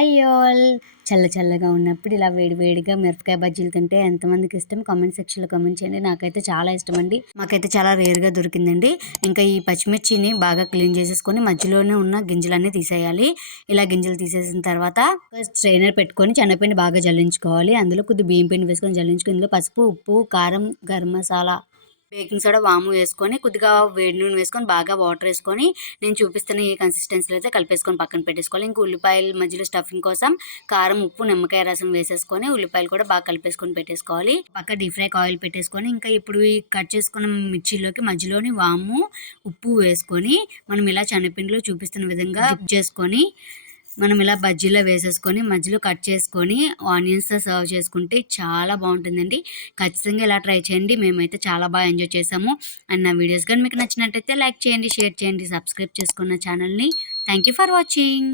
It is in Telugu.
Hi all. చల్లగా ఉన్నప్పుడు ఇలా వేడివేడిగా మిరపకాయ బజ్జీలు తింటే ఎంతమందికి ఇష్టం? కామెంట్ సెక్షన్‌లో కామెంట్ చేయండి. నాకైతే చాలా ఇష్టమండి. మాకైతే చాలా రేర్‌గా దొరికిందండి. ఇంకా ఈ పచ్చిమిర్చిని బాగా క్లీన్ చేసేసుకొని మధ్యలోనే ఉన్న గింజలన్నీ తీసేయాలి. ఇలా గింజలు తీసేసిన తర్వాత స్ట్రైనర్ పెట్టుకొని శనగపిండి బాగా జల్లించుకోవాలి. అందులో కొద్దిగా బియ్యం పిండి వేసుకొని జల్లించుకొని ఇందులో పసుపు, ఉప్పు, కారం, గరం మసాలా, బేకింగ్ సోడా, వాము వేసుకొని కొద్దిగా వేడి నూనె వేసుకొని బాగా వాటర్ వేసుకొని నేను చూపిస్తున్న ఈ కన్సిస్టెన్సీలో అయితే కలిపేసుకొని పక్కన పెట్టేసుకోవాలి. ఇంకా ఉల్లిపాయలు మధ్యలో స్టఫింగ్ కోసం కారం, ఉప్పు, నిమ్మకాయ రసం వేసేసుకొని ఉల్లిపాయలు కూడా బాగా కలిపేసుకొని పెట్టేసుకోవాలి. పక్క డీప్ ఫ్రైకి ఆయిల్ పెట్టేసుకొని ఇంకా ఇప్పుడు ఈ కట్ చేసుకున్న మిర్చిలోకి మధ్యలోని వాము, ఉప్పు వేసుకొని మనం ఇలా శనగపిండిలో చూపిస్తున్న విధంగా డిప్ చేసుకొని మనం ఇలా బజ్జీలో వేసేసుకొని మధ్యలో కట్ చేసుకొని ఆనియన్స్తో సర్వ్ చేసుకుంటే చాలా బాగుంటుందండి. ఖచ్చితంగా ఇలా ట్రై చేయండి. మేమైతే చాలా బాగా ఎంజాయ్ చేసాము. అండ్ నా వీడియోస్ కానీ మీకు నచ్చినట్టయితే లైక్ చేయండి, షేర్ చేయండి, సబ్స్క్రైబ్ చేసుకున్న ఛానల్ని. Thank you for watching.